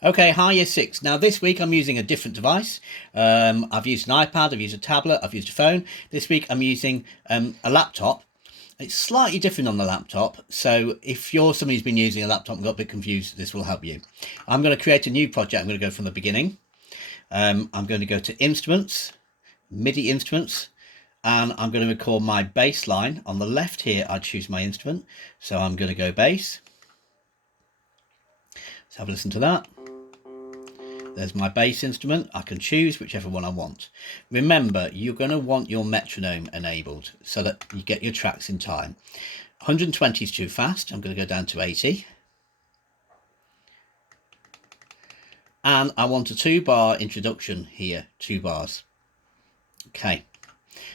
Okay, hi Year 6. Now this week I'm using a different device. I've used an iPad, I've used a tablet, I've used a phone. This week I'm using a laptop. It's slightly different on the laptop, so if you're somebody who's been using a laptop and got a bit confused, this will help you. I'm going to create a new project. I'm going to go from the beginning. I'm going to go to Instruments, MIDI Instruments, and I'm going to record my bass line. On the left here, I choose my instrument, so I'm going to go bass. Let's have a listen to that. There's my bass instrument. I can choose whichever one I want. Remember, you're going to want your metronome enabled so that you get your tracks in time. 120 is too fast. I'm going to go down to 80. And I want a 2-bar introduction here, 2 bars. Okay,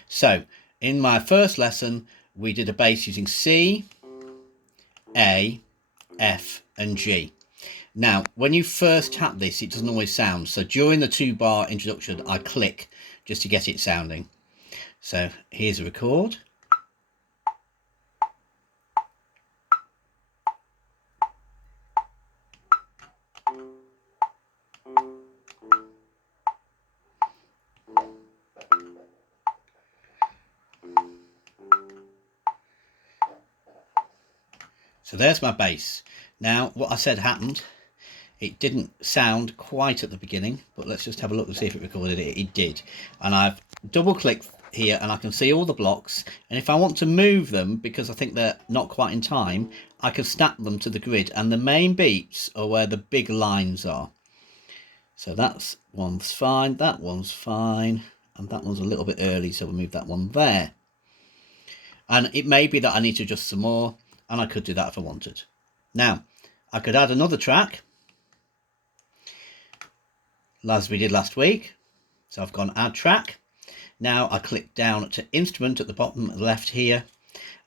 so in my first lesson, we did a bass using C, A, F, and G. Now, when you first tap this, it doesn't always sound. So during the 2-bar introduction, I click just to get it sounding. So here's a record. So there's my bass. Now, what I said happened, it didn't sound quite at the beginning, but let's just have a look and see if it recorded it. It did. And I've double clicked here and I can see all the blocks. And if I want to move them, because I think they're not quite in time, I can snap them to the grid. And the main beats are where the big lines are. So that one's fine, that one's fine, and that one's a little bit early, so we'll move that one there. And it may be that I need to adjust some more, and I could do that if I wanted. Now, I could add another track, as we did last week. So I've gone add track. Now I click down to instrument at the bottom left here,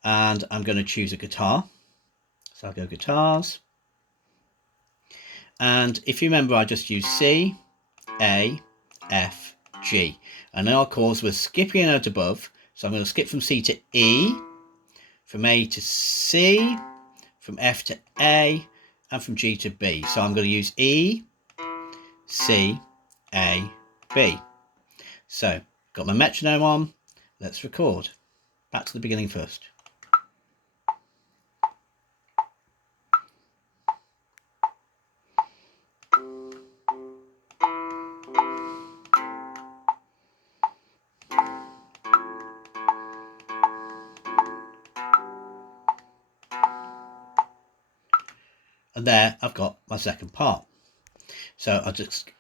and I'm going to choose a guitar. So I'll go guitars. And if you remember, I just used C, A, F, G. And now, of course, we're skipping a note above. So I'm going to skip from C to E, from A to C, from F to A, and from G to B. So I'm going to use E, C, A, B. So, got my metronome on. Let's record. Back to the beginning first. And there I've got my second part. So I'll just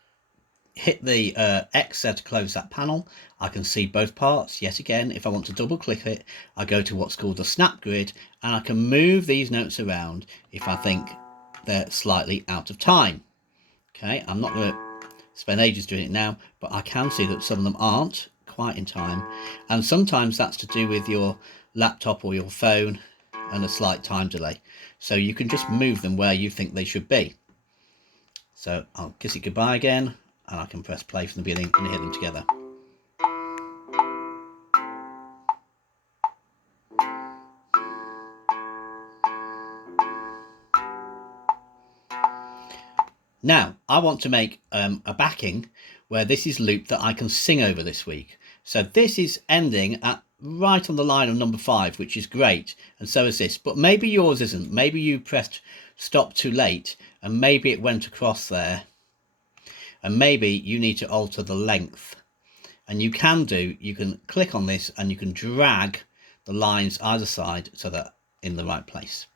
hit the X there to close that panel. I can see both parts. Yet again, if I want to double click it, I go to what's called the snap grid, and I can move these notes around if I think they're slightly out of time. Okay, I'm not going to spend ages doing it now, but I can see that some of them aren't quite in time, and sometimes that's to do with your laptop or your phone and a slight time delay. So you can just move them where you think they should be. So I'll kiss it goodbye again, and I can press play from the beginning and hear them together. Now I want to make a backing where this is looped that I can sing over this week. So this is ending at right on the line of number 5, which is great, and so is this. But maybe yours isn't. Maybe you pressed stop too late, and maybe it went across there, and maybe you need to alter the length. And you can click on this and you can drag the lines either side so that in the right place.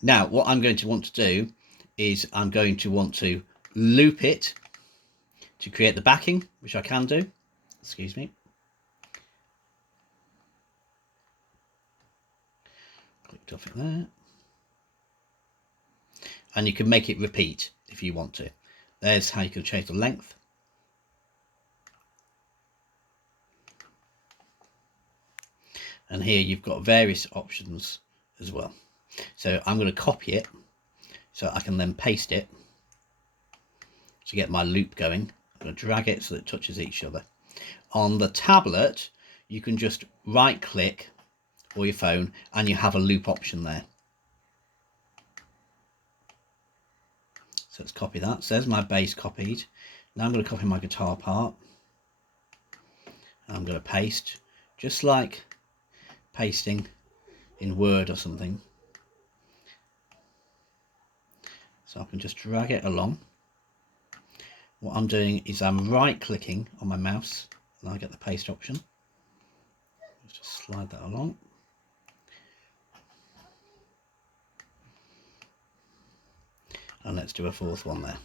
Now what I'm going to want to do is I'm going to want to loop it to create the backing, which I can do. Excuse me. Clicked off it there. And you can make it repeat if you want to. There's how you can change the length. And here you've got various options as well. So I'm going to copy it so I can then paste it to get my loop going. I'm going to drag it so that it touches each other. On the tablet, you can just right click or your phone and you have a loop option there. So let's copy that. So there's my bass copied. Now I'm going to copy my guitar part. I'm going to paste, just like pasting in Word or something. So I can just drag it along. What I'm doing is I'm right clicking on my mouse and I get the paste option. Let's just slide that along. And let's do a fourth one there.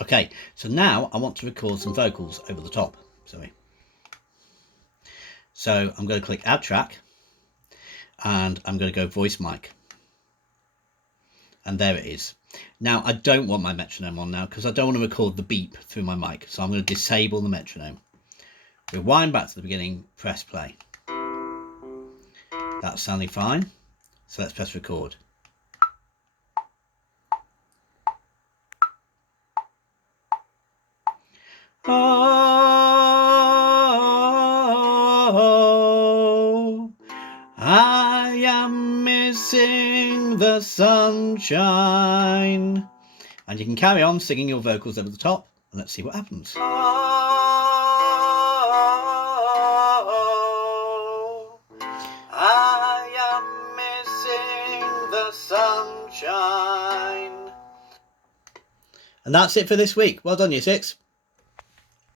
Okay, so now I want to record some vocals over the top. So I'm going to click Add Track and I'm going to go Voice Mic. And there it is. Now I don't want my metronome on now because I don't want to record the beep through my mic. So I'm going to disable the metronome. Rewind back to the beginning, press play. That's sounding fine. So let's press record. Oh, I am missing the sunshine. And you can carry on singing your vocals over the top, and let's see what happens. Oh, I am missing the sunshine. And that's it for this week. Well done, Year 6.